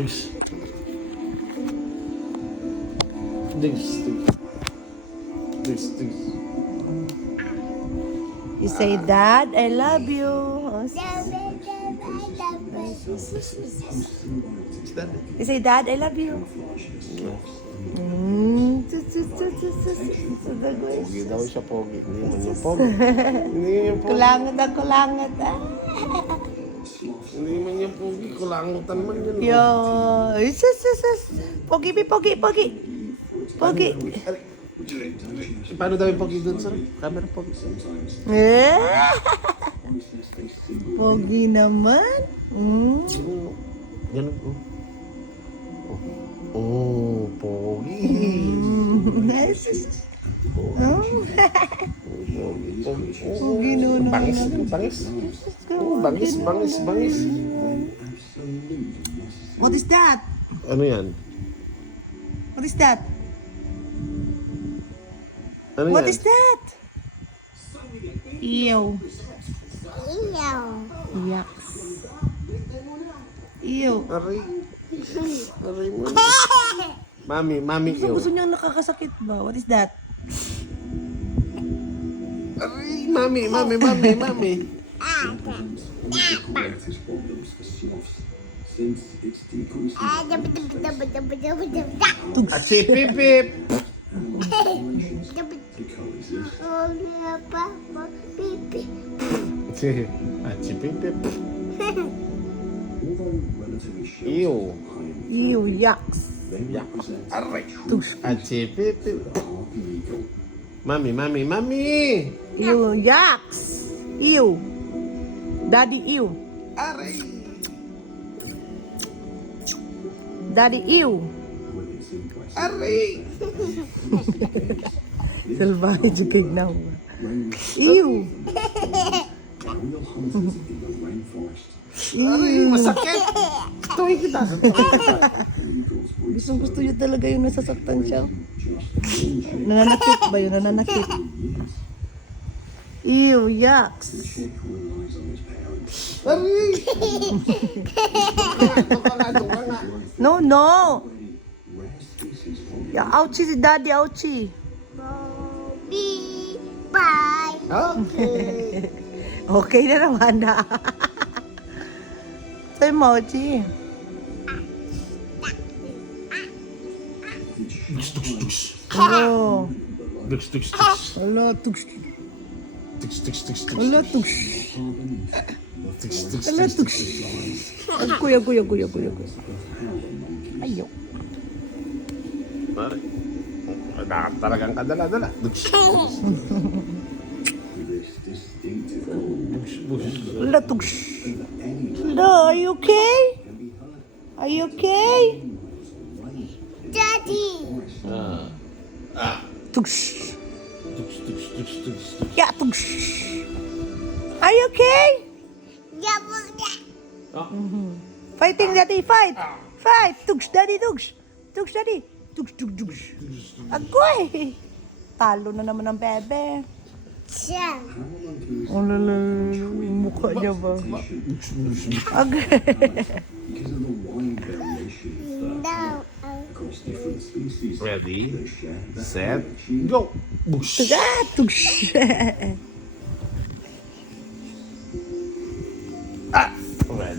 Digs. Digs. Digs. Digs. You say, Dad, I love you. You say, Dad, I love you. Pogi daw siya, pogi. Hindi man yung pogi. Hindi yung pogi. Kulangot ang kulangot. Hindi man yung pogi. Kulangutan man yun. Yo. Pogi, pogi, pogi. Pogi. Paano daw yung pogi doon, sir? Camera pogi. Pogi naman. Ganun. Oh, pogi. Pogi no. Bangis. Bangis. What is that? Ano yan? What is that? Ano What yan? is that? Ew. Yucks. Ew. Aray. Aray mo. Mami, Gusto niyang nakakasakit ba? What is that? Aray, mami. Achi, pipip. Achi, pipip. Ew. Ew, yucks. Aray. Tush. Achi, pipip. Mami. Ew, yucks. Ew. Daddy, ew. Aray. Daddy, ew. Aray. Salvahe si Kignaw. Ew. Aray, masakit. Tuwing kita. Gusto niyo talaga yung nasasaktan siya. Nananakit ba yun? Nananakit. Ew, yucks. Aray. No. Yeah, ouchie si daddy, ouchie. Bye. Okay. Okay na naman na. Say mo, ouchie. Hello. Hello, tuks. Hello, tuks. Hello, tuks. Kuya. Ayaw. Pare. Talagang kadala-dala. Hello, tuks. Hello, are you okay? Are you okay? Daddy. Tuks. Yeah, tuks. Are you okay? Fighting, daddy, fight! Fight! Tugs, daddy, tugs! Tugs, daddy! Tugs. Agoy! Talo na naman ang bebe. Siya. Oh, lala, yung mukha niya ba? Agay! No. Ready, set, go. Tugs!